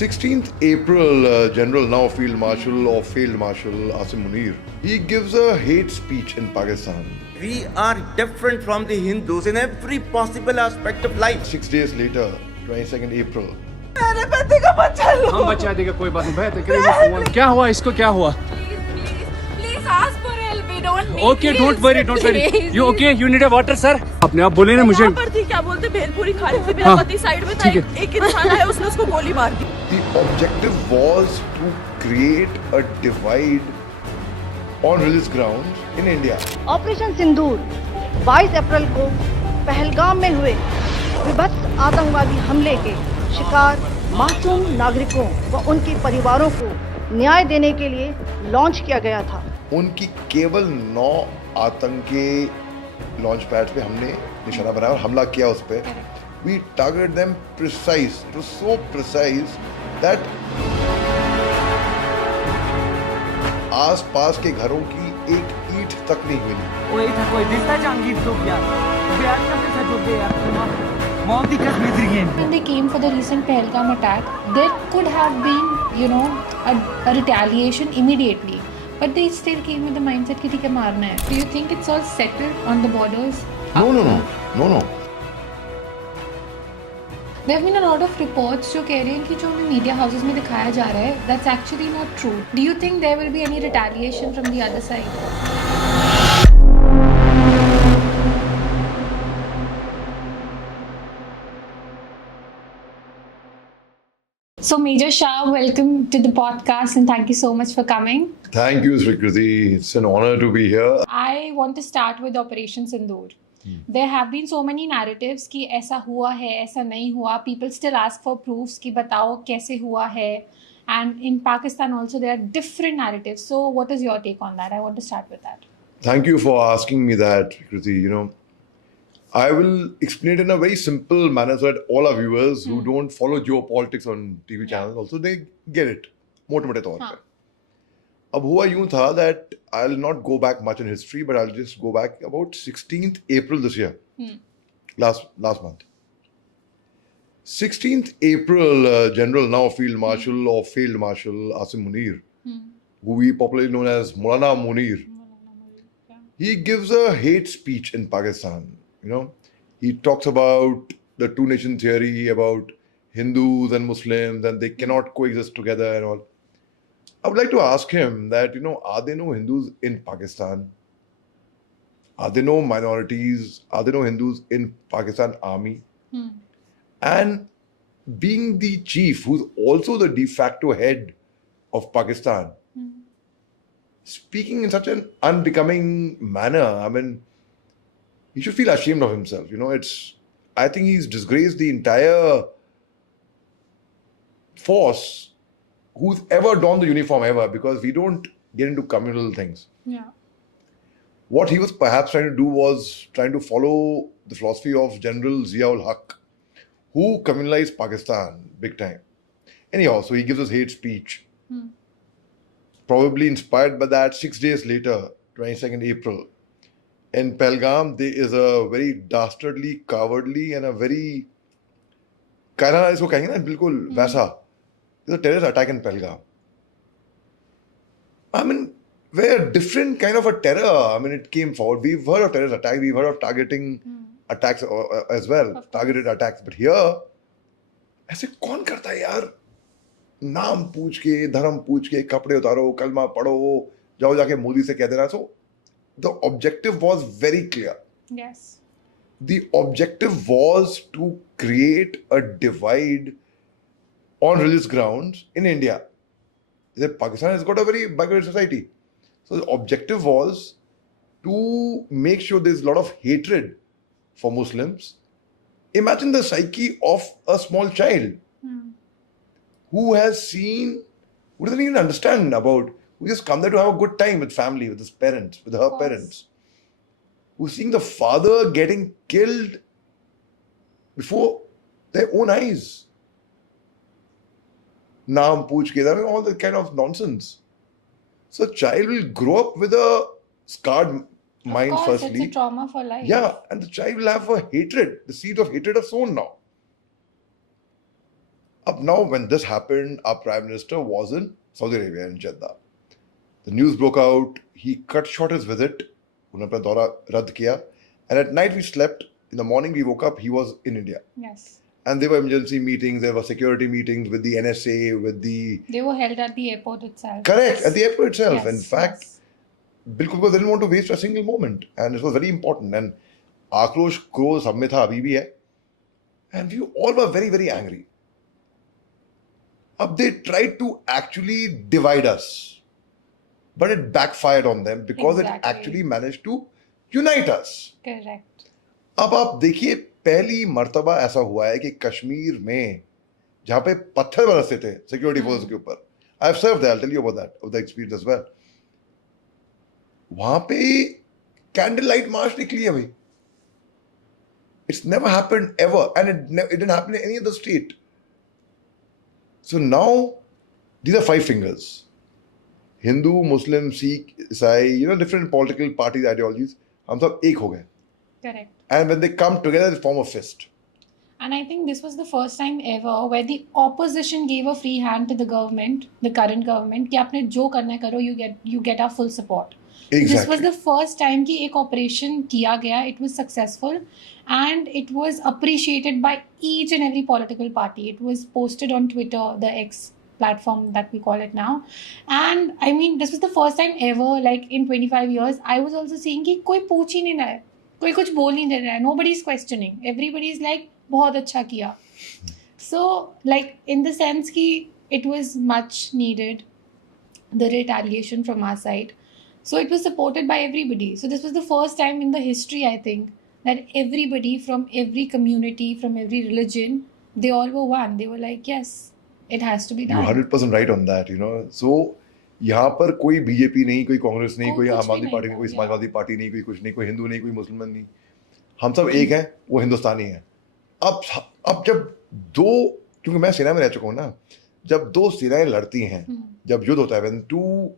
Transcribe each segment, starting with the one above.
16th April, General now Field Marshal or Field Marshal Asim Munir, he gives a hate speech in Pakistan. We are different from the Hindus in every possible aspect of life. 6 days later, 22nd April, मेरे पति को बचा लो। हम बचा देगा, कोई बात नहीं। भैया क्या हुआ, इसको क्या हुआ? Please ask for help. We don't need okay, don't worry, don't worry. Please. You okay? You need a water sir? अपने आप बोले ना मुझे। यहाँ पर थी, क्या बोलते, भेलपुरी खा रही थी, मेरा हाँ, पति साइड में था, ठीक है। एक इंसान आया, उसने उसको गोली मार दी। the objective was to create a divide on religious grounds in India. Operation Sindoor 22 अप्रैल को पहलगाम में हुए विभत्स आतंकवादी हमले के शिकार मासूम नागरिकों व उनके परिवारों को न्याय देने के लिए लॉन्च किया गया था। उनकी केवल 9 आतंकी लॉन्च पैड पे हमने निशाना बनाया और हमला किया उस पे। We targeted them precise. It was so precise that आस पास के घरों की एक ईंट तक नहीं मिली। वो इधर कोई दिखता जहांगीर तो क्या प्यार करके साथ होते यार मौत की कसम इधर गए When they came for the recent Pahalgam attack, there could have been, a retaliation immediately. But they still came with the mindset कि ठीक है मारना है. Do you think it's all settled on the borders? No. There have been a lot of reports जो कह रहे हैं कि जो हमें media houses में दिखाया जा रहा है, that's actually not true. Do you think there will be any retaliation from the other side? So Major Shah, welcome to the podcast and thank you so much for coming. Thank you, Srikriti. It's an honor to be here. I want to start with Operation Sindoor. There have been so many narratives कि ऐसा हुआ है, ऐसा नहीं हुआ. People still ask for proofs कि बताओ कैसे हुआ है. And in Pakistan also there are different narratives. So what is your take on that? I want to start with that. Thank you for asking me that, Srikriti. I will explain it in a very simple manner so that all our viewers who don't follow geopolitics on TV channels also they get it. मोटे-मोटे तौर पे. अब हुआ यूं था that I'll not go back much in history, but I'll just go back about 16th April this year, last month. 16th April, General now Field Marshal or Field Marshal Asim Munir, who we popularly known as Maulana Munir, he gives a hate speech in Pakistan. He talks about the two-nation theory, about Hindus and Muslims, and they cannot coexist together and all. I would like to ask him that, are there no Hindus in Pakistan? Are there no minorities? Are there no Hindus in Pakistan army? And being the chief, who's also the de facto head of Pakistan, speaking in such an unbecoming manner, he should feel ashamed of himself. I think he's disgraced the entire force who's ever donned the uniform ever, because we don't get into communal things. Yeah. What he was perhaps trying to do was trying to follow the philosophy of General Zia-ul Haq, who communalized Pakistan big time. Anyhow, so he gives his hate speech. Probably inspired by that, 6 days later, 22nd April, in Pahalgam, there is a very dastardly, cowardly, and a very इसको कहेंगे ना बिल्कुल वैसा. There's a terrorist attack in Pahalgam. Where different kind of a terror, it came forward. We've heard of terrorist attacks, we've heard of targeting attacks as well, targeted attacks. But here, ऐसे कौन करता है यार? नाम पूछ के, धर्म पूछ के, कपड़े उतारो, कलमा पढ़ो, जाओ जाके मोदी से कह देना. So the objective was very clear. Yes. The objective was to create a divide on religious grounds in India. Pakistan has got a very backward society. So the objective was to make sure there's a lot of hatred for Muslims. Imagine the psyche of a small child who doesn't even understand about, who just come there to have a good time with family, with his parents, with her parents. Who's seeing the father getting killed before their own eyes. Naam pooch ke, all that kind of nonsense. So a child will grow up with a scarred mind, Of course, firstly. it's a trauma for life. Yeah, and the child will have a hatred. The seed of hatred are sown now. Up now, when this happened, our Prime Minister was in Saudi Arabia in Jeddah. The news broke out. He cut short his visit. उन्होंने अपना दौरा रद्द किया. And at night we slept. In the morning we woke up. He was in India. Yes. And there were emergency meetings. There were security meetings with the NSA, with the... They were held at the airport itself. Correct, at the airport itself. Yes, In fact, yes. बिल्कुल because they didn't want to waste a single moment. And it was very important. And आक्रोश क्रोध सब में था, अभी भी है. And we all were very, very angry. Up they tried to actually divide us. But it backfired on them because it Exactly. actually managed to unite us. Correct. अब आप देखिए पहली मर्तबा ऐसा हुआ है कि कश्मीर में जहां पे पत्थर बरसते थे सिक्योरिटी फोर्स के ऊपर, I have served that, I tell you about that, of the experience as well, वहां पे कैंडल लाइट मार्च निकली है भाई. It's never happened ever and it didn't happen in any other state. So now these are five fingers. Hindu, Muslim, Sikh, ईसाई, you know, different political parties, ideologies, हम सब एक हो गए. Correct. And when they come together, they form a fist. And I think this was the first time ever where the opposition gave a free hand to the government, the current government, कि आपने जो करना है करो, you get our full support. Exactly. This was the first time कि एक operation किया गया, it was successful and it was appreciated by each and every political party. It was posted on Twitter, the X platform that we call it now. And I mean, this was the first time ever, like in 25 years, I was also seeing कि कोई पूछ ही नहीं रहा है, कोई कुछ बोल नहीं दे रहा है. Nobody is questioning. Everybody is like, बहुत अच्छा किया. So, like, in the sense कि it was much needed, the retaliation from our side. So, it was supported by everybody. So, this was the first time in the history, I think, that everybody from every community, from every religion, they all were one. They were like, yes, it has to be You're done. 100% right on that, you know. So यहाँ पर कोई BJP नहीं, कोई कांग्रेस नहीं, कोई कुछ आम भी आदमी नहीं पार्टी नहीं, था, कोई yeah. समाजवादी पार्टी नहीं, कोई कुछ नहीं, कोई हिंदू नहीं, कोई मुसलमान नहीं. हम सब एक हैं, वो हिंदुस्तानी हैं. अब जब दो, क्योंकि मैं सेना में रह चुका हूँ ना, जब दो सेनाएं लड़ती हैं, जब युद्ध होता है, when two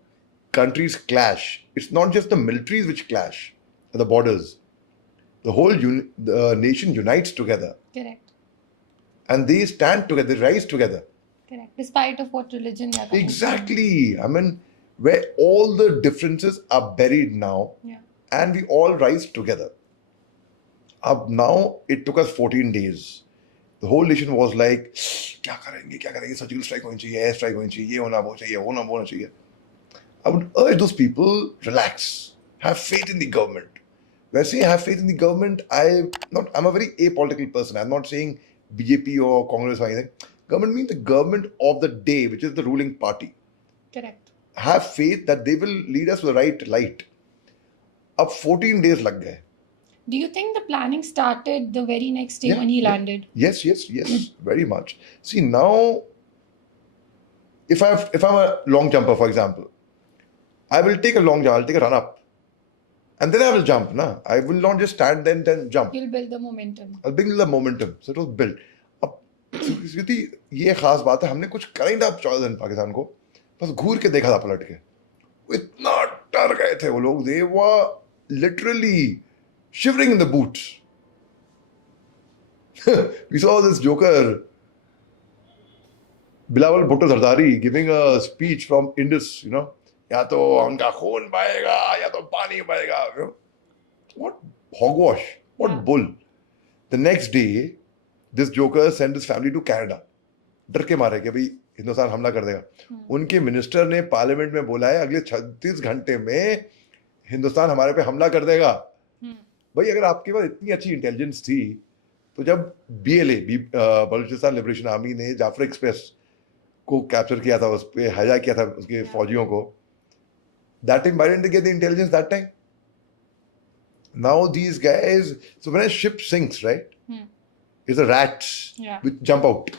countries clash, it's not just the militaries which clash at the borders. The whole the nation unites together Correct. and they stand together, they rise together. Correct. Despite of what religion they are coming from. Exactly. I mean, where all the differences are buried now, Yeah. and we all rise together. Now it took us 14 days. The whole nation was like, क्या करेंगे, surgical strike होनी चाहिए, air strike होनी चाहिए, ये होना वो चाहिए, वो होना चाहिए. I would urge those people, relax, have faith in the government. When I say have faith in the government, I'm a very apolitical person. I'm not saying BJP or Congress or anything. Government means the government of the day, which is the ruling party. Correct. Have faith that they will lead us to the right light. Ab 14 days lag gaye. Do you think the planning started the very next day Yeah, when he yeah. landed? Yes, very much. See, now, if I'm a long jumper, for example, I will take a long jump, I'll take a run up. And then I will jump. Na? I will not just stand then jump. You'll build the momentum. I'll bring the momentum. So it was built. अब स्थिति ये खास बात है, हमने कुछ करा ही था 14 दिन पाकिस्तान को, बस घूर के देखा था पलट के. इतना डर गए थे वो लोग. They were literally shivering in the boots. We saw this joker, Bilawal Bhutto Zardari, giving a speech from Indus, you know. या तो उनका खून बहेगा या तो पानी बहेगा. You know? What hogwash, what Yeah. bull. The next day, this joker sent his family to Canada. डर के मारे कि भाई हिंदुस्तान हमला कर देगा. उनके मिनिस्टर ने पार्लियामेंट में बोला है अगले 36 घंटे में हिंदुस्तान हमारे पे हमला कर देगा. भाई अगर आपके पास इतनी अच्छी इंटेलिजेंस थी तो जब BLA बलूचिस्तान लिबरेशन आर्मी ने जाफर एक्सप्रेस को कैप्चर किया था, उस पे हाईजैक किया था उसके फौजियों को, that time why didn't they get the intelligence that time? Now these guys, so when a ship sinks, right, it's the rats Yeah. which jump out.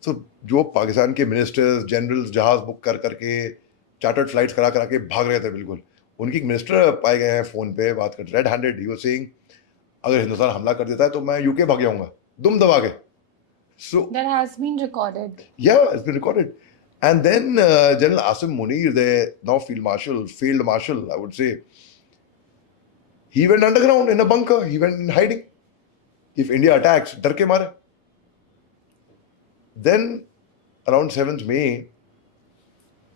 So जो पाकिस्तान के मिनिस्टर्स, जनरल्स जहाज बुक कर करके चार्टर्ड फ्लाइट्स करा करा के भाग रहे थे, बिल्कुल उनकी एक मिनिस्टर पाए गए हैं फोन पे बात कर, red handed. He was saying अगर हिंदुस्तान हमला कर देता है तो मैं यूके भाग जाऊंगा दुम दबा के. So That has been recorded. yeah, it's been recorded. And then General Asim Munir, the now field marshal, I would say, he went underground in a bunker. He went in hiding. If India attacks, डर के मारे. Then around 7th May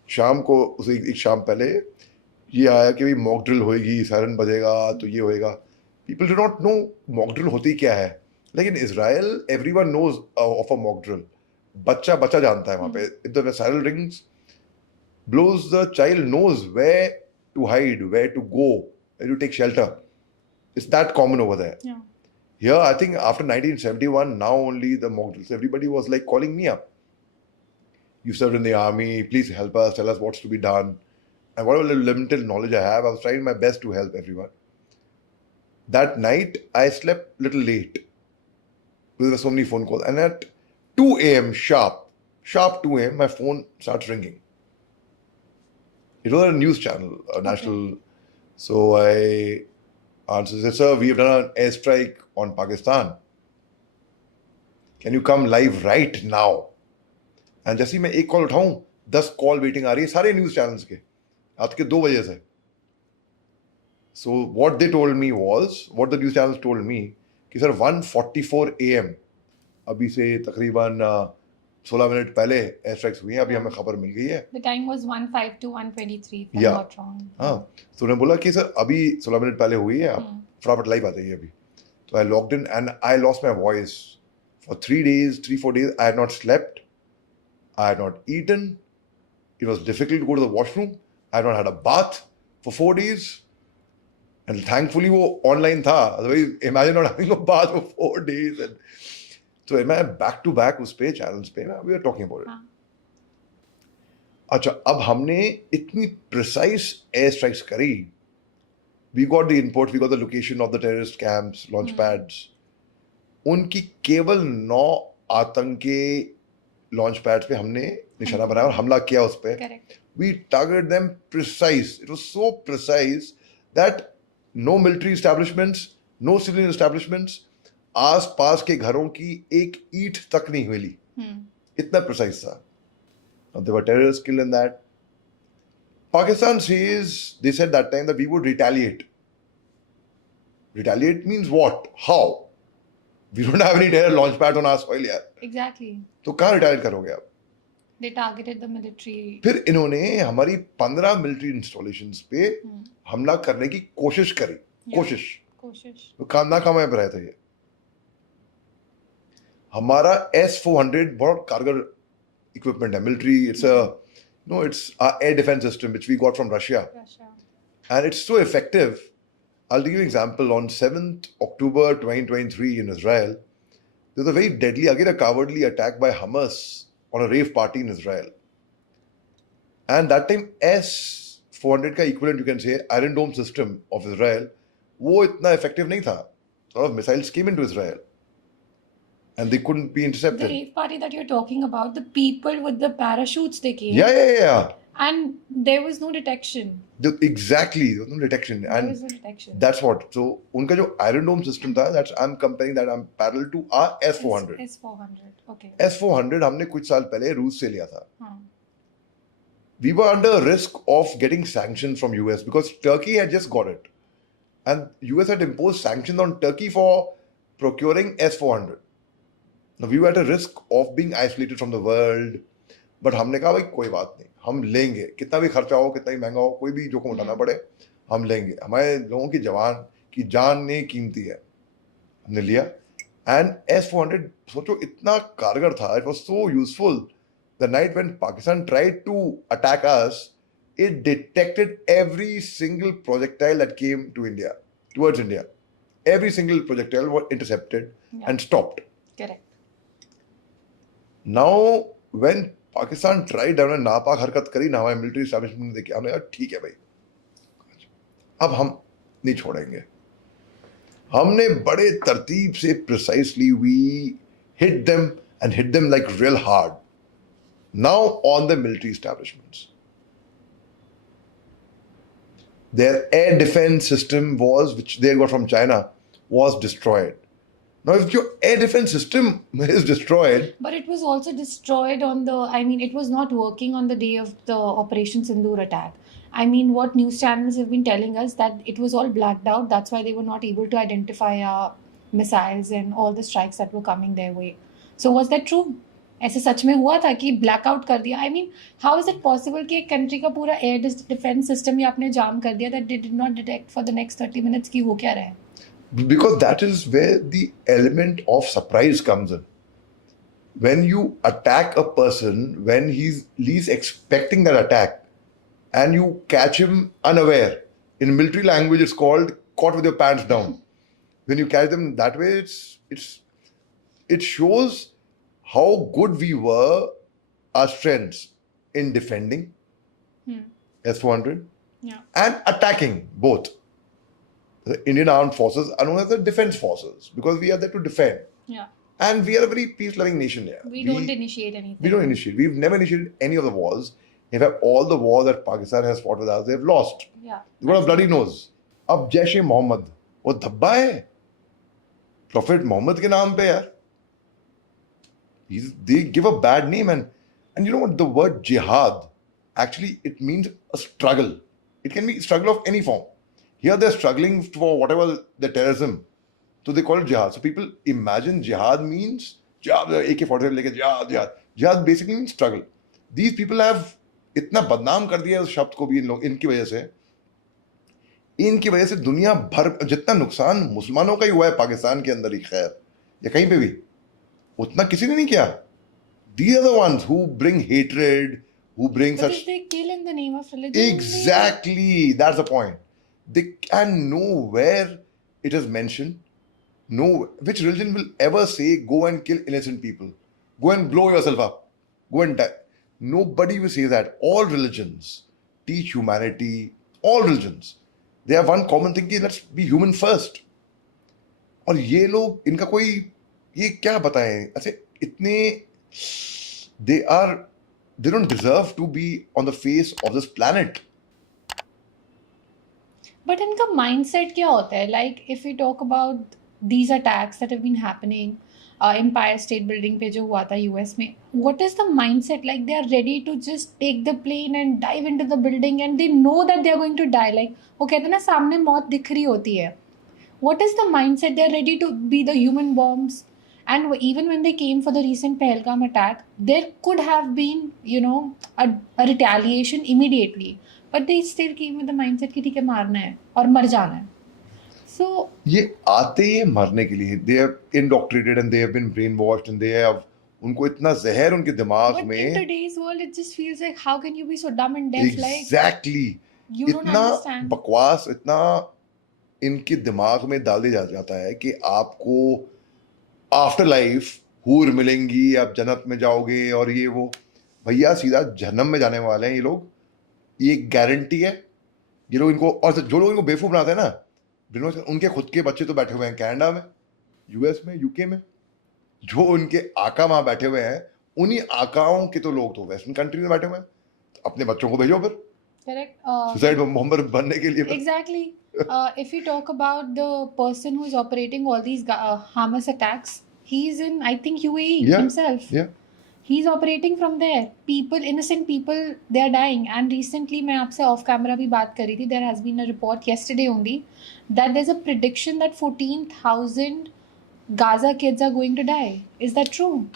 शाम को उसे एक शाम पहले ये आया कि भाई मॉक ड्रिल होएगी, सायरन बजेगा तो ये होएगा. People do not know mock drill होती क्या है. लेकिन Israel everyone knows of a mock drill. बच्चा बच्चा जानता है वहाँ पे. If the siren rings blows, the child knows where to hide, where to go, where to take shelter. It's that common over there. Yeah. Here, I think after 1971, now only the mock drills, everybody was like calling me up. You served in the army, please help us, tell us what's to be done. And whatever little limited knowledge I have, I was trying my best to help everyone. That night, I slept a little late because there were so many phone calls. And at 2 a.m. sharp 2 a.m., my phone starts ringing. It was a news channel, a national. So I answered, said, sir, we have done an airstrike on Pakistan. Can you come live right now? And जैसे ही मैं एक call उठाऊं 10 call waiting आ रही है सारे news channels के रात के 2 बजे से. So what they told me was, what the news channels told me कि सर 1:44 AM अभी से तकरीबन 16 मिनट पहले एयर स्ट्राइक्स हुई हैं. अभी हमें खबर मिल गई है. The time was 1:05 to 1:23, if I'm Yeah. not wrong. हाँ, तो उन्होंने बोला कि सर अभी 16 मिनट पहले हुई है, आप फटाफट लाइव आ जाइए अभी. तो I logged in and I lost my voice for 3-4 days. I had not slept, I had not eaten. It was difficult to go to the washroom. I had not had a bath for 4 days. And thankfully वो online था. Otherwise, imagine not having a bath for 4 days. And तो मैं back to back उस पे channels पे we are talking about it. अच्छा, अब हमने इतनी प्रिसाइज एयर स्ट्राइक्स करी. We got the input, we got the location of the terrorist camps, launch pads. उनकी केवल 9 आतंकी लॉन्च पैड्स पे हमने निशाना बनाया और हमला किया उस पे. Correct. We targeted them precise. It was so precise that no military establishments, no civilian establishments, आस पास के घरों की एक ईंट तक नहीं हिली. इतना प्रिसाइज था. There were terrorists killed in that. Pakistan says, they said that time that we would retaliate. Retaliate means what? How? We don't have any terror launch pad on our soil यार. Exactly. तो कहाँ retaliate करोगे आप? They targeted the military. फिर इन्होंने हमारी 15 military installations पे हमला करने की कोशिश करी. कोशिश तो नाकामयाब रहे थे. ये हमारा S-400 बहुत कारगर इक्विपमेंट है military. It's air defence system which we got from Russia. And it's so effective. I'll give you an example. On 7th October 2023 in Israel, there was a very deadly, again a cowardly attack by Hamas on a rave party in Israel. And that time S-400 का equivalent, you can say, Iron Dome system of Israel, वो इतना effective नहीं था. A lot of missiles came into Israel. And they couldn't be The intercepted. rave party that you're talking about, the people with the parachutes they came. Yeah. And there was no detection. Exactly. There was no detection. There And was no detection. that's what. So, उनका जो Iron Dome system था, I'm comparing that, I'm parallel to our S-400. S-400. Okay. S-400 हमने कुछ साल पहले रूस से लिया था. हाँ. We were under risk of getting sanctions from US because Turkey had just got it. And US had imposed sanctions on Turkey for procuring S-400. Now we were at a risk of being isolated from the world. But हमने कहा भाई कोई बात नहीं, हम लेंगे. कितना भी खर्चा हो, कितना भी महंगा हो, कोई भी जोखिम उठाना पड़े, हम लेंगे. हमारे लोगों की जवान की जान नहीं कीमती है. हमने लिया. And S-400, सोचो इतना कारगर था. It was so useful. The night when Pakistan tried to attack us, it detected every single projectile that came to India, towards India. Every single projectile was intercepted and stopped. Correct. Now, when Pakistan tried हमने नापाक हरकत करी ना, हमारे military establishment ने देखा, हमने कहा ठीक है भाई, अब हम नहीं छोड़ेंगे. हमने बड़े तरतीब से precisely we hit them and hit them like real hard. Now on the military establishments. Their air defense system was, which they got from China, was destroyed. Now, if your air defense system is destroyed, But it was also destroyed on the, I mean, it was not working on the day of the Operation Sindoor attack. I mean, what news channels have been telling us that it was all blacked out. That's why they were not able to identify our missiles and all the strikes that were coming their way. So was that true? ऐसे सच में हुआ था कि blackout कर दिया? I mean how is it possible कि एक country का पूरा एयर डिफेंस सिस्टम ही आपने जाम कर दिया that they did not detect for the next 30 minutes की हो क्या रहा है? Because that is where the element of surprise comes in. When you attack a person when he's least expecting that attack and you catch him unaware, in military language it's called caught with your pants down. When you catch them that way, it shows how good we were, our strengths in defending S-400 Yeah. and attacking both. The Indian Armed Forces are known as the defense forces because we are there to defend. Yeah. And we are a very peace-loving nation here. We don't initiate anything. We don't initiate. We've never initiated any of the wars. In fact, all the wars that Pakistan has fought with us, they've lost. Yeah. They've got a bloody nose. अब जैश-ए-मोहम्मद वो धब्बा है profit Mohammad के नाम पे यार. They give a bad name and you know what, the word jihad actually it means a struggle. It can be struggle of any form. Here they're struggling for whatever the terrorism, so they call it jihad. So people imagine jihad means jihad, AK-47 लेके jihad. Jihad basically means struggle. These people have इतना बदनाम कर दिया उस शब्द को भी इनकी वजह से दुनिया भर जितना नुकसान मुसलमानों का ही हुआ है पाकिस्तान के अंदर ही खैर या कहीं पे भी उतना किसी ने नहीं किया. These are the ones who bring hatred, who bring But such. they kill in the name of religion. Exactly, that's the point. They can know where it is mentioned. No, which religion will ever say go and kill innocent people, go and blow yourself up, go and die? Nobody will say that. All religions teach humanity. All religions, they have one common thing: let's be human first. और ये लोग इनका कोई ये क्या बताएं ऐसे इतने they don't deserve to be on the face of this planet. But इनका mindset क्या होता है? Like if we talk about these attacks that have been happening, Empire State Building पे जो हुआ था US में, what is the mindset? Like they are ready to just take the plane and dive into the building and they know that they are going to die. Like वो कहते हैं ना सामने मौत दिख रही होती है. What is the mindset? They are ready to be the human bombs. And even when they came for the recent Pahalgam attack, there could have been, you know, a retaliation immediately. But they still came with the mindset कि ठीक है मारना है और मर जाना है. So ये आते ही मरने के लिए. They are indoctrinated and they have been brainwashed and they have उनको इतना जहर उनके दिमाग but in में. today's world, it just feels like how can you be so dumb and deaf? Exactly. Like you don't इतना understand. बकवास इतना इनके दिमाग में डाल दिया जाता है कि आपको आफ्टर लाइफ हूर मिलेंगी, आप जन्नत में जाओगे और ये वो. भैया सीधा जहन्नम में जाने वाले हैं ये लोग. ये गारंटी है. ये लोग इनको और जो लोग इनको बेवकूफ बनाते हैं ना, उनके खुद के बच्चे तो बैठे हुए हैं कनाडा में, यूएस में, यूके में. जो उनके आका वहां बैठे हुए हैं उन्हीं आकाओं के तो लोग तो वेस्टर्न कंट्री में बैठे हुए हैं. तो अपने बच्चों को भेजो फिर Correct. सुसाइड बॉम्बर बनने के लिए. Exactly. If we talk about the person who is operating all these Hamas attacks, he's in, I think, UAE himself. Yeah. He's operating from there. People, innocent people, they are dying. And recently, मैं आपसे off camera भी बात कर रही थी. There has been a report yesterday only that there's a prediction that 14,000 Gaza kids are going to die. Is that true?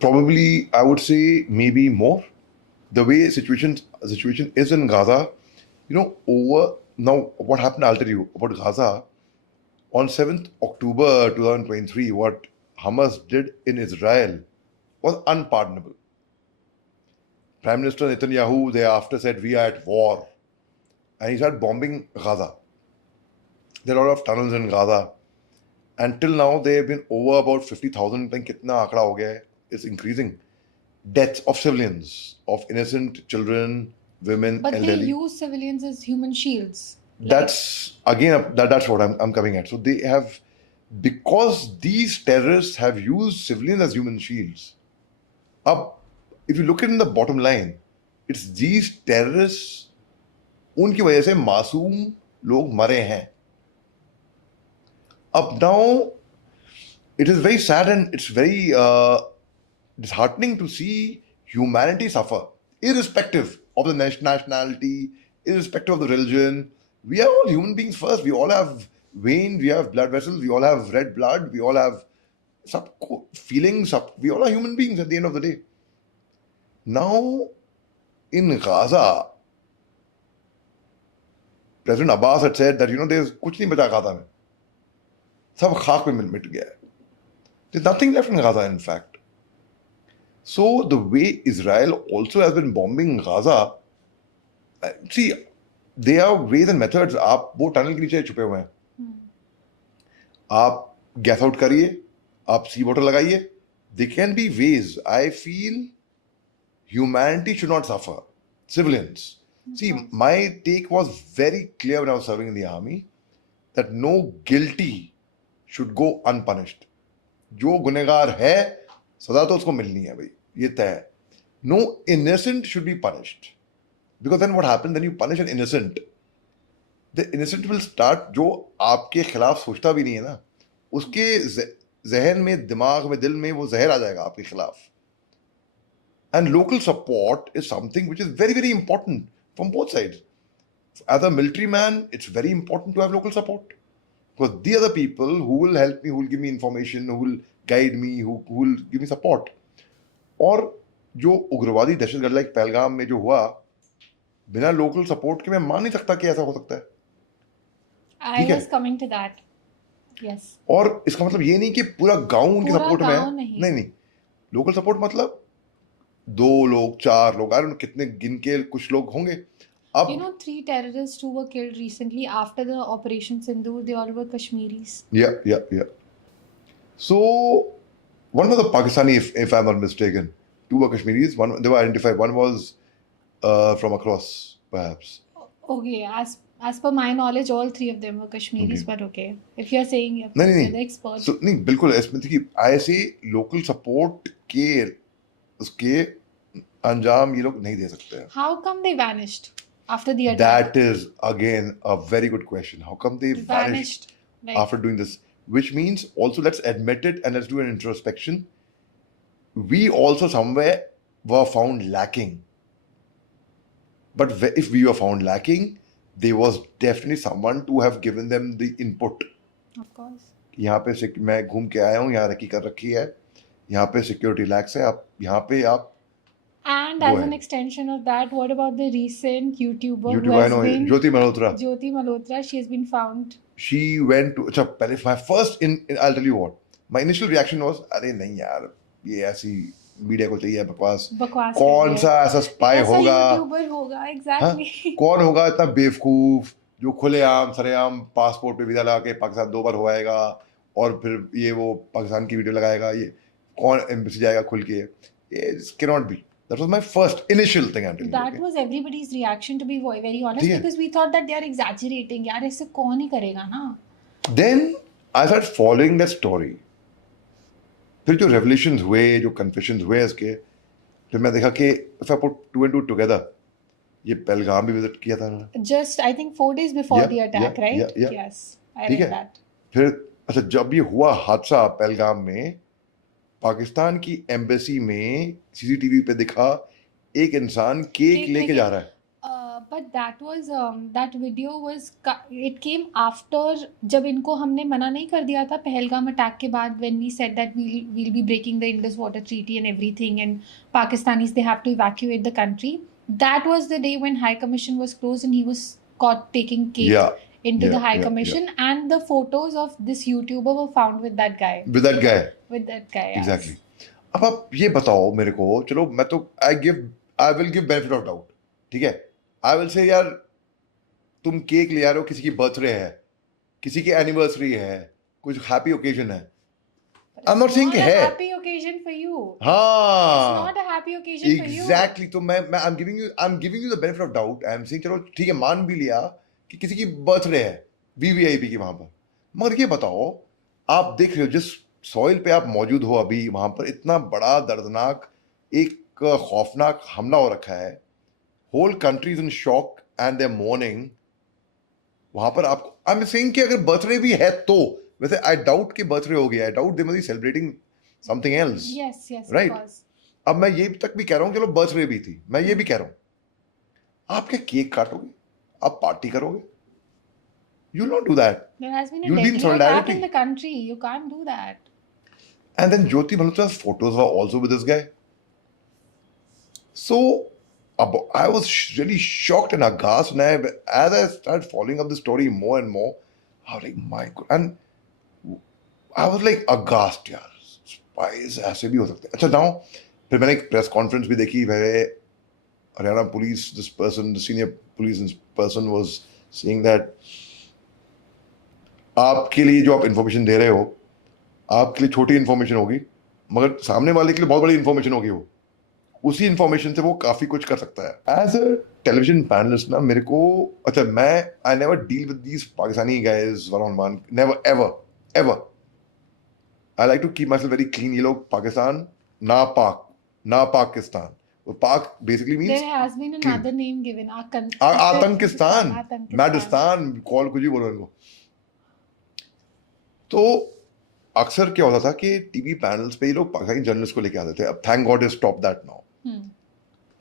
Probably, I would say maybe more. The way situation is in Gaza, you know, now what happened, I'll tell you about Gaza. On 7th October 2023, what Hamas did in Israel was unpardonable. Prime Minister Netanyahu thereafter said, we are at war. And he started bombing Gaza. There are a lot of tunnels in Gaza. Until now, there have been over about 50,000. Kitna aakda ho gaya hai? It's increasing. Deaths of civilians, of innocent children, women, But elderly. they use civilians as human shields. That's again that's what I'm coming at. So they have, because these terrorists have used civilians as human shields. If you look at in the bottom line, it's these terrorists उनकी वजह से मासूम लोग मरे हैं. Now it is very sad and it's very disheartening to see humanity suffer, irrespective of the nationality, irrespective of the religion. We are all human beings first. We all have veins, we have blood vessels, we all have red blood, we all have सबको feelings, we all are human beings at the end of the day. Now, in Gaza, President Abbas had said that, there's कुछ नहीं बचा Gaza में, सब खाक में मिट गया है. There's nothing left in Gaza, in fact. So the way Israel also has been bombing Gaza, see, there are ways and methods. आप वो टनल के नीचे छुपे हुए हैं, आप गैस आउट करिए, आप सी वाटर लगाइए. There can be ways. I feel humanity should not suffer. Civilians. See, my take was very clear when I was serving in the army that no guilty should go unpunished. जो गुनहगार है सजा तो उसको मिलनी है भाई, ये तय है. No innocent should be punished. Because then what happens, when you punish an innocent, the innocent will start, जो आपके खिलाफ सोचता भी नहीं है ना, उसके जहन में, दिमाग में, दिल में वो जहर आ जाएगा आपके खिलाफ. And local support is something which is very, very important from both sides. As a military man, it's very important to have local support. Because these are the people who will help me, who will give me information, who will guide me, who will give me support. और जो उग्रवादी दहशतगर्द like Pahalgam में जो हुआ, बिना local support के मैं मान नहीं सकता कि ऐसा हो सकता है. I was coming to that. Yes. और इसका मतलब ये नहीं कि पूरा गांव उनके पूरा सपोर्ट में है. गाँव नहीं. नहीं. लोकल सपोर्ट मतलब 2 लोग, 4 लोग, आई कितने गिन के कुछ लोग होंगे. अब 3 terrorists who were killed recently after the Operation Sindoor, they all were Kashmiris. Yeah. So one was a Pakistani, if I'm not mistaken. 2 were Kashmiris. One, they were identified. One was from across, perhaps. Okay, as per my knowledge, all 3 of them were Kashmiris, but okay. If you're saying you're नहीं. the expert. So नहीं, बिल्कुल इसमें देखिए, ऐसे local support के उसके अंजाम ये लोग नहीं दे सकते हैं. How come they vanished after the attack? That is again a very good question. How come they vanished Like, after doing this? Which means also, let's admit it and let's do an introspection. We also somewhere were found lacking. But if we were found lacking, there was definitely someone to have given them the input. of course. यहाँ पे मैं घूम के आया हूँ, यहाँ रखी कर रखी है, यहाँ पे सिक्योरिटी लैक्स है, आप यहाँ पे आप. And Go as an ahead. extension of that, what about the recent YouTuber who YouTube, I has know, been Jyoti Malhotra. Jyoti Malhotra? She has been found. She went to, अच्छा पहले my first I'll tell you what, my initial reaction was, अरे नहीं यार, ये ऐसी media को चाहिए बकवास. बकवास कौन कर रही सा ऐसा स्पाई ऐसा होगा, YouTuber होगा, exactly. हाँ? कौन होगा इतना बेवकूफ जो खुलेआम सरेआम पासपोर्ट पे वीजा लगा के पाकिस्तान 2 बार हो आएगा और फिर ये वो पाकिस्तान की वीडियो लगाएगा. ये कौन एम्बेसी जाएगा खुल के? ये cannot be. That was my first initial thing. I'm telling you. That Okay? was everybody's reaction, to be very honest, Yeah. because we thought that they are exaggerating. यार ऐसे कौन ही करेगा ना? Then I started following that story. फिर जो revelations हुए, जो confessions हुए इसके, फिर मैं देखा कि if I put 2 and 2 together, ये पहलगाम भी विजिट किया था उन्होंने. Just I think 4 days before Yeah, the attack, yeah, right? yeah. Yes, I ठीक read है. that. फिर अच्छा जब ये हुआ हादसा पहलगाम में, पाकिस्तान की एम्बेसी में सीसीटीवी पे दिखा एक इंसान केक केक लेके लेके- जा रहा है. But that video was it came after जब इनको हमने मना नहीं कर दिया था पहलगाम अटैक के बाद, when we said that we'll be breaking the Indus Water Treaty and everything, and Pakistanis, they have to evacuate the country. That was the day when High Commission was closed and he was caught taking cake Yeah, into the yeah, High yeah, Commission, and the photos of this YouTuber were found with that guy. With that guy. With that guy, yes. Exactly. अब आप ये बताओ मेरे को, चलो मैं तो I will give benefit of doubt. ठीक है, आई विल से यार तुम केक ले आ रहे हो, किसी की बर्थडे है, किसी की एनिवर्सरी है, कुछ हैप्पी ओकेजन है. आई एम नॉट सेइंग कि Not a है. happy occasion for you. It's हाँ not a happy occasion for you. Exactly. तो मैं I am giving you the benefit of doubt. I am saying चलो ठीक है, मान भी लिया कि किसी की बर्थडे है वीवीआईपी की वहां पर, मगर ये बताओ आप देख रहे हो जिस सॉइल पे आप मौजूद हो अभी, वहां पर इतना बड़ा दर्दनाक एक खौफनाक हमला हो रखा है. Whole country is in shock and they are mourning. वहां पर आपको आई एम सेइंग कि अगर बर्थडे भी है तो, वैसे आई डाउट कि बर्थडे हो गया, I doubt they must be celebrating something else. Yes, yes, Right. of course. अब मैं ये तक भी कह रहा हूँ, चलो बर्थडे भी थी, मैं ये भी कह रहा हूँ, आप क्या केक काटोगे, आप पार्टी करोगे? You will not do that. There has been a You'll be in deadly attack solidarity. in the country. You can't do that. And then Jyoti Malhotra's photos were also with this guy. So I was really shocked and aghast. And as I started following up the story more and more, I was like, my God. And I was like aghast, यार. Spies ऐसे भी हो सकते हैं. अच्छा, now फिर मैंने एक press conference भी देखी where Haryana police, this person, the senior police person was saying that आपके लिए जो आप इन्फॉर्मेशन दे रहे हो, आपके लिए छोटी इन्फॉर्मेशन होगी, मगर सामने वाले के लिए बहुत बड़ी इन्फॉर्मेशन होगी. वो उसी इन्फॉर्मेशन से वो काफी कुछ कर सकता है. एज अ टेलीविजन पैनलिस्ट ना, मेरे को अच्छा, मैं I never deal with these Pakistani guys one on one, never ever ever. I like to keep myself very clean. ये लोग पाकिस्तान ना Pakistan. Pak basically means There has been another name given. आतंकिस्तान, मैडिस्तान, कॉल कुछ भी बोलो इनको. तो अक्सर क्या होता था कि टीवी पैनल्स पे ये लोग पाकिस्तानी जर्नलिस्ट को लेके आते थे. अब thank god is stop that now.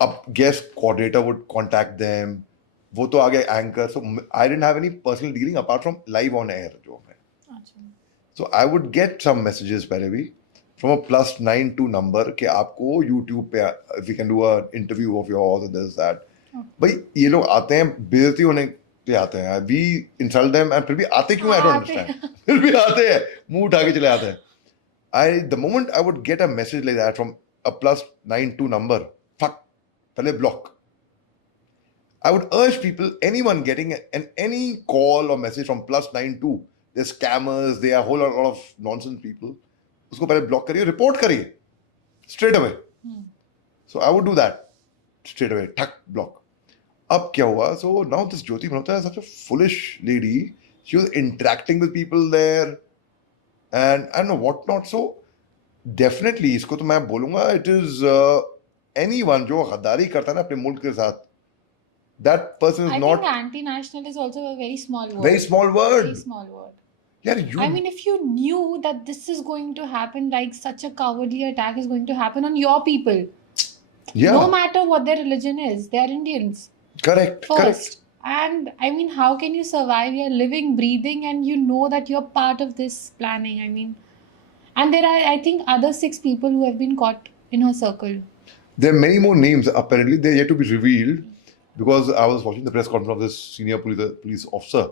अब guest coordinator would contact them, वो तो आ गए anchor. So I didn't have any personal dealing apart from live on air जो है. So I would get some messages पहले भी फ्रॉम अ +92 नंबर कि आपको यूट्यूब पे if you can do a interview of yours this that. भाई ये लोग आते हैं बेइज्जती होने के लिए आते हैं. वी इंसल्ट देम एंड फिर भी आते क्यों, आई डोंट अंडरस्टैंड. फिर भी आते हैं, मुंह उठा के चले आते हैं. The moment I would get a message like that from a +92 number, fuck, पहले block. I would urge people, anyone getting any call or message from +92, they're scammers, they are a whole lot of nonsense people. उसको पहले block करिए, report करिए, straight away. So I would do that, straight away, ठक, block. अब क्या हुआ? So now this Jyoti Malhotra is such a foolish lady. She was interacting with people there. And I don't know what not. So definitely इसको तो मैं बोलूँगा, it is anyone जो गद्दारी करता है ना अपने मुल्क के साथ, that person is I not. think anti-national is also a very small word. Very small word. Very small word. Yeah, you. I mean, if you knew that this is going to happen, like such a cowardly attack is going to happen on your people, yeah. no matter what their religion is, they are Indians Correct. first. Correct. And I mean, how can you survive? You're living, breathing, and you know that you're part of this planning. I mean, and there are, I think, other 6 people who have been caught in her circle. There are many more names. Apparently, they're yet to be revealed, because I was watching the press conference of this senior police officer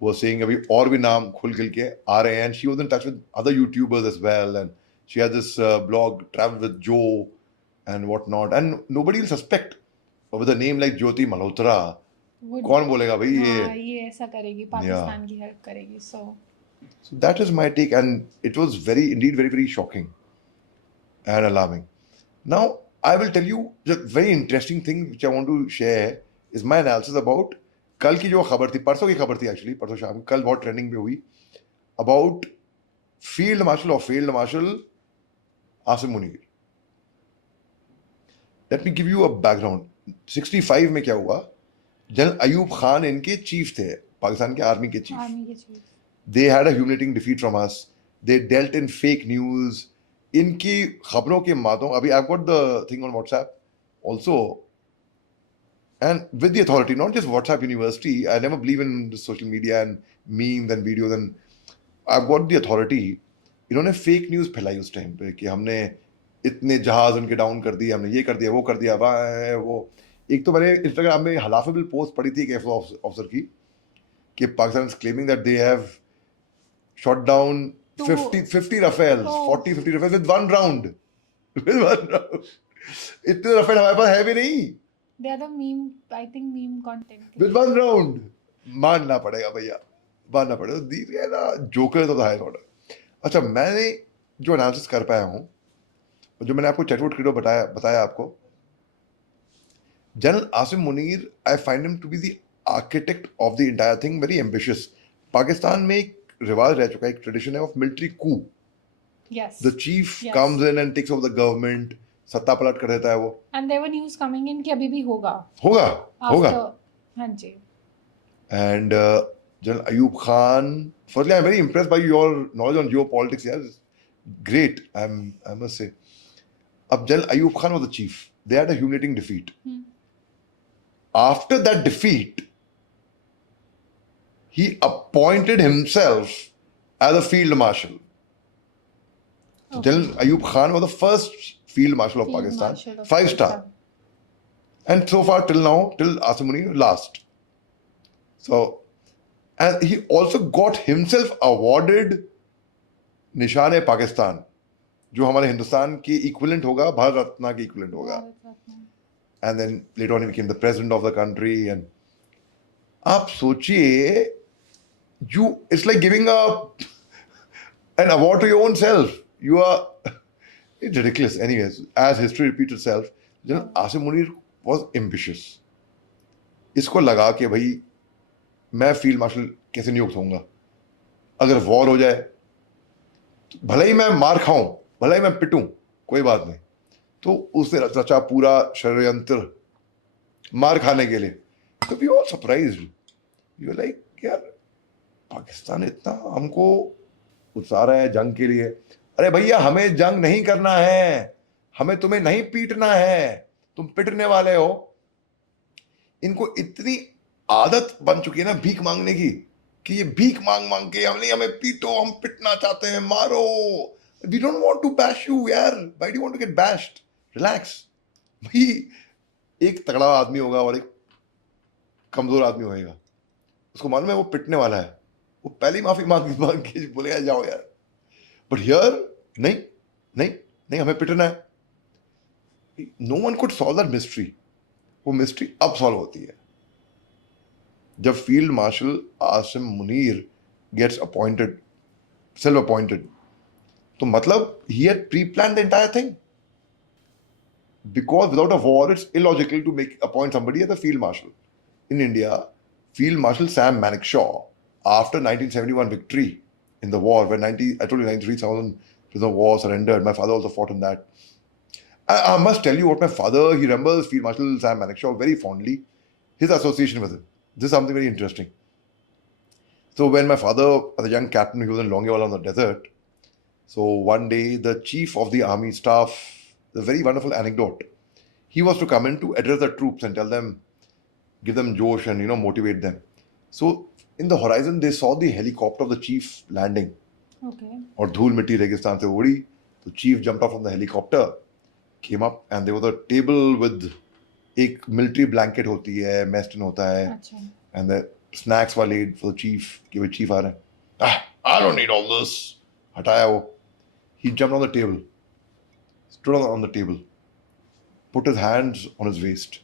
who was saying अभी और भी नाम खुल के आ रहे हैं. And she was in touch with other YouTubers as well, and she has this blog, Travel with Joe, and whatnot. And nobody will suspect. But with a name like Jyoti Malhotra, कौन बोलेगा भाई ये ऐसा करेगी, पाकिस्तान की help करेगी. So that is my take, and it was very shocking and alarming. Now I will tell you the very interesting thing which I want to share is my analysis about कल की जो खबर थी, परसों की खबर थी एक्चुअली, परसों शाम कल बहुत ट्रेंडिंग पे हुई, about field marshal Asim Munir. Let me give you a background. 65 में क्या हुआ? जनरल अयूब खान इनके चीफ थे, पाकिस्तान के आर्मी के chief. They had a humiliating defeat from us. They dealt in fake news. इनकी खबरों के माध्यम, अभी I've got the thing on WhatsApp also, and with the authority, not just WhatsApp University. I never believe in the social media and memes and videos, and I've got the authority. इन्होंने fake news फैलाई उस time पे कि हमने इतने जहाज उनके down कर दिए, हमने ये कर दिया, वो कर दिया, वो. एक तो मैंने इंस्टाग्राम में हलाफेबल पोस्ट पढ़ी थी एक ऑफिसर की कि Pakistan is claiming that they have shot down 50 Rafales, 40-50 Rafales with one round. इतने राफेल हमारे पास है भी नहीं. they are the meme, I think meme content. With one round. मानना पड़ेगा भैया, मानना पड़ेगा. These guys are jokers of the higher order. अच्छा, मैंने जो एनालिसिस कर पाया हूँ, जो मैंने आपको चैटबॉट क्रीडो बताया आपको, General Asim Munir, I find him to be the architect of the entire thing, very ambitious. Pakistan में एक रिवाज रह चुका है, एक ट्रेडिशन है of military Koo. Yes. The chief comes in and takes over the government, सत्ता पलट कर देता है वो. And there were news coming in कि अभी भी होगा. हाँ जी. And General Ayub Khan, firstly I'm very impressed by your knowledge on geopolitics. Yeah, great. I must say. अब General Ayub Khan was the chief. They had a humiliating defeat. After that defeat, he appointed himself as a field marshal. So General Ayub Khan was the first Field Marshal of Field Pakistan, Marshal of 5-star. Pakistan. And so far till now, till Asim Munir, last. So, and he also got himself awarded Nishan-e-Pakistan, जो हमारे हिंदुस्तान के equivalent होगा, भारत रत्न के equivalent होगा. And then later on he became the president of the country. And आप सोचिए, it's like giving an award to your own self. You are, it's ridiculous. Anyways, as history repeats itself, General Asim Munir was ambitious. इसको लगा कि भाई मैं field marshal कैसे नियुक्त होऊंगा, अगर वॉर हो जाए तो भले ही मैं मार खाऊं, भले ही मैं पिटूं, कोई बात नहीं. तो उसने रचा पूरा षड्यंत्र मार खाने के लिए. तो we all surprised, you like यार पाकिस्तान इतना हमको उतारा है जंग के लिए. अरे भैया हमें जंग नहीं करना है, हमें तुम्हें नहीं पीटना है, तुम पिटने वाले हो. इनको इतनी आदत बन चुकी है ना भीख मांगने की, कि ये भीख मांग मांग के हमें पीटो, हम पिटना चाहते हैं, मारो. We don't want to bash you यार, why do you want to get bashed? Relax. भाई एक तगड़ा आदमी होगा और एक कमजोर आदमी होएगा, उसको मालूम है वो पिटने वाला है, वो पहले ही माफी मांग के बोलेगा जाओ यार. बट हियर नहीं नहीं नहीं, हमें पिटना है. No one could solve that mystery. वो मिस्ट्री अब सॉल्व होती है जब field marshal Asim Munir gets appointed, self appointed. तो मतलब he had pre plan the entire thing, because without a war it's illogical to appoint somebody as a field marshal. In India, Field Marshal Sam Manekshaw, after 1971 victory in the war, when I told you 93,000 prisoner of war surrendered, my father also fought in that. I must tell you what my father, he remembers Field Marshal Sam Manekshaw very fondly, his association with him. This is something very interesting. So when my father, as a young captain, he was in Longewala on the desert. So one day the chief of the army staff, a very wonderful anecdote, he was to come in to address the troops and tell them, give them josh and motivate them. So in the horizon they saw the helicopter of the chief landing. Okay. और धूल मिट्टी रेगिस्तान से उड़ी. तो chief jumped off from the helicopter, came up, and there was a table with एक military blanket होती है, mess tin होता है, अच्छा. and the snacks were laid for the chief. कि भाई chief आ रहे हैं. I don't need all this. हटाया वो. He jumped on the table, stood on the table, put his hands on his waist.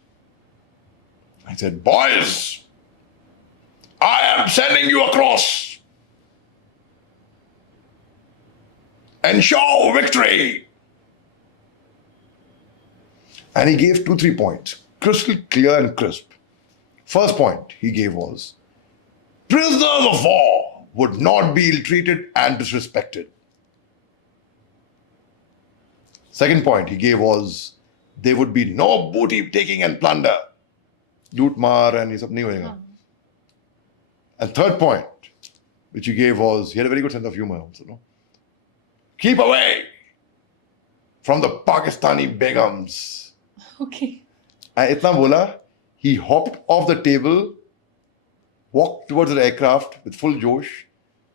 I said, boys, I am sending you across. Ensure victory. And he gave 2-3 points, crystal clear and crisp. First point he gave was, prisoners of war would not be ill-treated and disrespected. Second point he gave was, there would be no booty taking and plunder. Loot maar and ये सब नहीं होएगा. And third point which he gave was, he had a very good sense of humor also, no? Keep away from the Pakistani begums. Okay. And इतना बोला, he hopped off the table, walked towards the aircraft with full josh,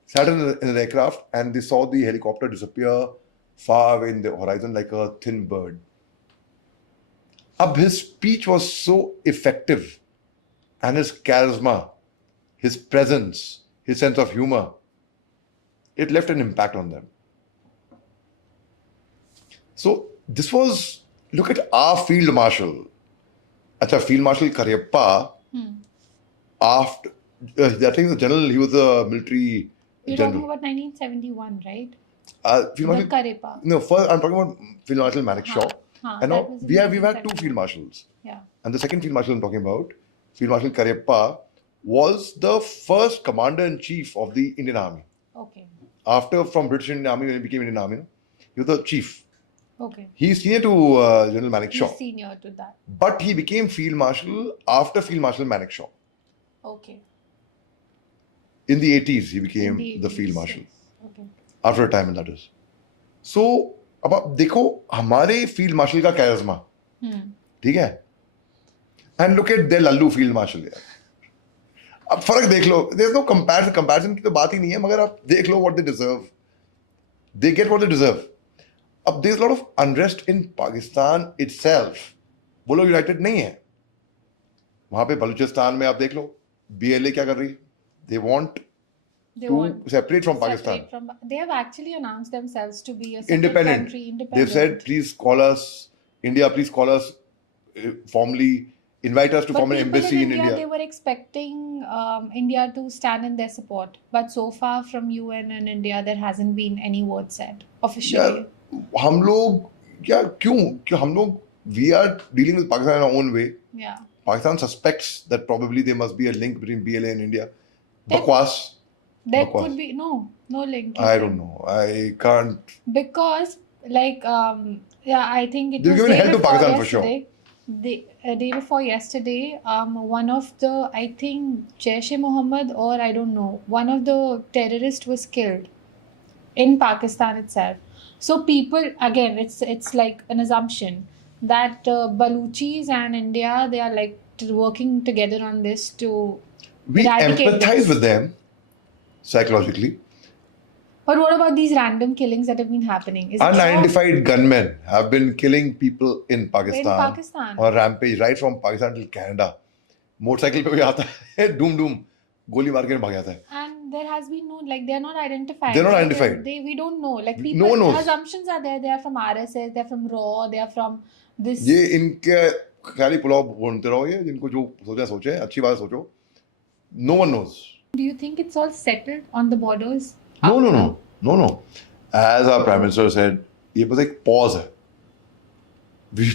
sat in the aircraft, and they saw the helicopter disappear far away in the horizon like a thin bird. Ab his speech was so effective, and his charisma, his presence, his sense of humor, it left an impact on them. So this was, look at our field marshal. Acha, Field Marshal Cariappa, after, I think the general, he was a military You're general. talking about 1971, right? Field Marshal, Cariappa. no, first I'm talking about Field Marshal Manekshaw. And now that was in we've had two 1971. field marshals. Yeah. And the second field marshal I'm talking about, Field Marshal Cariappa, was the first commander-in-chief of the Indian Army. Okay. After, from British Indian Army, when he became Indian Army, he was the chief. Okay. He's senior to General Manekshaw. He's senior to that. But he became Field Marshal after Field Marshal Manekshaw. Okay. In the 80s, he became In the Field Marshal. yes. Okay. After a time, that is. So, अब आप देखो हमारे field marshal का charisma, ठीक है, and look at their लल्लू field marshal यार. अब फर्क देख लो, देयर इज नो कंपैरिजन की तो बात ही नहीं है, मगर आप देख लो what they deserve, they get what they deserve. अब there is lot of unrest in Pakistan itself. वो लोग यूनाइटेड नहीं है. वहां पे बलूचिस्तान में आप देख लो, BLA क्या कर रही है. They want They to want separate from separate Pakistan. from- they have actually announced themselves to be a separate Independent. country, independent. They've said, please call us, India, please call us formally, invite us to But form an people embassy in They India. were expecting India to stand in their support, but so far from UN and India, there hasn't been any word said officially. यार हम लोग क्या क्यों हम लोग we are dealing with Pakistan in our own way. Yeah. Pakistan suspects that probably there must be a link between BLA and India. There- Bakwas. There Bakwas. could be no link. I don't know. I can't. Because like I think it They've was given day hell to before Pakistan for sure. yesterday. A day before yesterday, one of the, I think Jaish-e-Mohammed, or I don't know, one of the terrorists was killed in Pakistan itself. So people, again, it's like an assumption that Baluchis and India, they are like working together on this to We eradicate empathize this. with them psychologically. But what about these random killings that have been happening? Is it wrong? Unidentified gunmen have been killing people in Pakistan. In Pakistan. On rampage right from Pakistan till Canada. Motorcycle पे कोई आता है डूम गोली मार के भाग जाता है. And there has been no, like, they're not identified. They're not Like, identified. we don't know. Like, No people, one knows. assumptions are there. They are from RSS, they're from RAW, they are from this. ये इनके खाली पुलाव बोलते रहो. ये जिनको जो सोचे अच्छी बात सोचो. No one knows. Do you think it's all settled on the borders? No. As our Prime Minister said, ये बस एक pause है.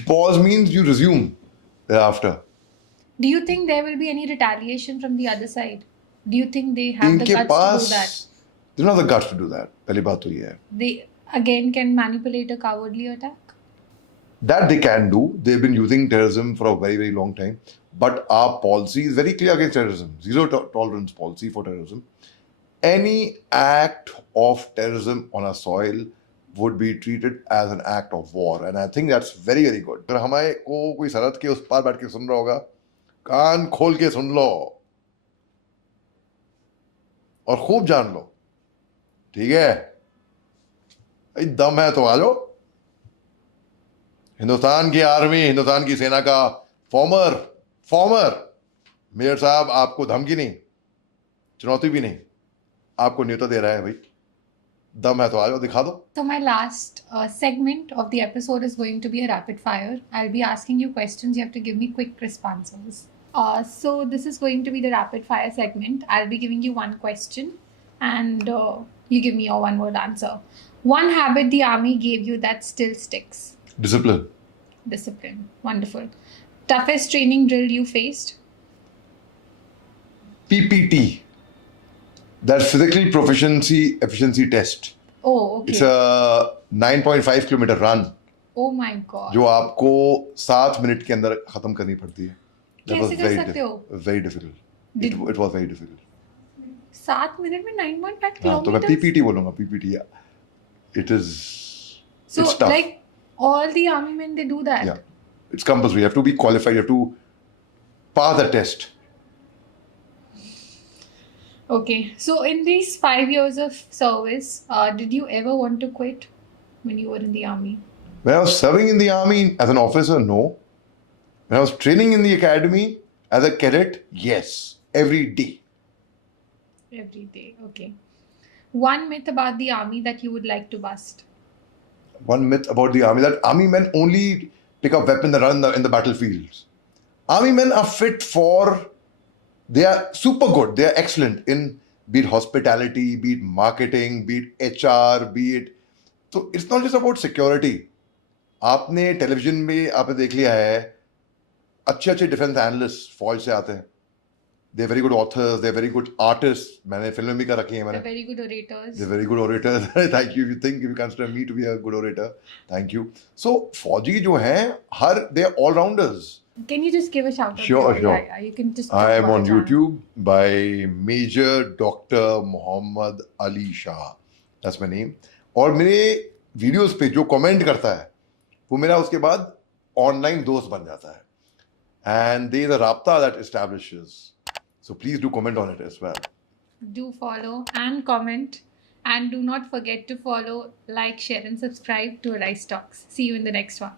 Pause means you resume thereafter. Do you think there will be any retaliation from the other side? Do you think they have the इनके guts pass to do that? they don't have the guts to do that. पहली बात तो ये है. They again can manipulate a cowardly attack? That they can do. They've been using terrorism for a very, very long time. But our policy is very clear against terrorism. Zero tolerance policy for terrorism. Any act of terrorism on our soil would be treated as an act of war. And I think that's very, very good. अगर हमारे को कोई सरहद के उस पार बैठ के सुन रहा होगा, कान खोल के सुन लो और खूब जान लो. ठीक है? भाई दम है तो आ जाओ. हिंदुस्तान की आर्मी, हिंदुस्तान की सेना का फॉर्मर मेयर साहब आपको धमकी नहीं, चुनौती भी नहीं, आपको न्योता दे रहा है. भाई दम है तो आ जाओ, दिखा दो. So my last segment of the episode is going to be a rapid fire. I'll be asking you questions. You have to give me quick responses. So this is going to be the rapid fire segment. I'll be giving you one question and you give me your one word answer. One habit the army gave you that still sticks. Discipline. Discipline. Wonderful. Toughest training drill you faced? PPT. That physical efficiency test. Oh, okay. It's a 9.5 kilometer run Oh my god. जो आपको 7 minute के अंदर खत्म करनी पड़ती है. That was कैसे कर सकते हो? very difficult. It was very difficult. 7 minute में 9.5 हाँ, तो मैं kilometers? PPT बोलूँगा. PPT. It is. So it's tough. like all the army men, they do that? Yeah. It's compulsory. You have to be qualified. You have to pass the test. Okay. So in these 5 years of service, did you ever want to quit when you were in the army? When I was serving in the army as an officer, no. When I was training in the academy as a cadet, yes. Every day. Every day. Okay. One myth about the army that you would like to bust. One myth about the army, that army men only pick up weapons and run in the battlefields. Army men are fit for, they are super good, they are excellent in be it hospitality, be it marketing, be it HR, be it. So it's not just about security. आपने television में आपने देख लिया है, अच्छे defence analyst फौज से आते हैं. They're very good authors, they're very good artists. मैंने फिल्में भी कर रखी हैं मैंने. They're very good orators. They're very good orators. Thank you. If you consider me to be a good orator, thank you. So फौजी जो हैं, they are all rounders. Can you just give a shout out? Sure. Yeah, you can just. I am talk on about it. YouTube by Major Dr. Muhammad Ali Shah. That's my name. और मेरे videos पे जो comment करता है, वो मेरा उसके बाद ऑनलाइन दोस्त बन जाता है. And there is a rabta that establishes. So please do comment on it as well. Do follow and comment And do not forget to follow, like, share, and subscribe to Arise Talks. See you in the next one.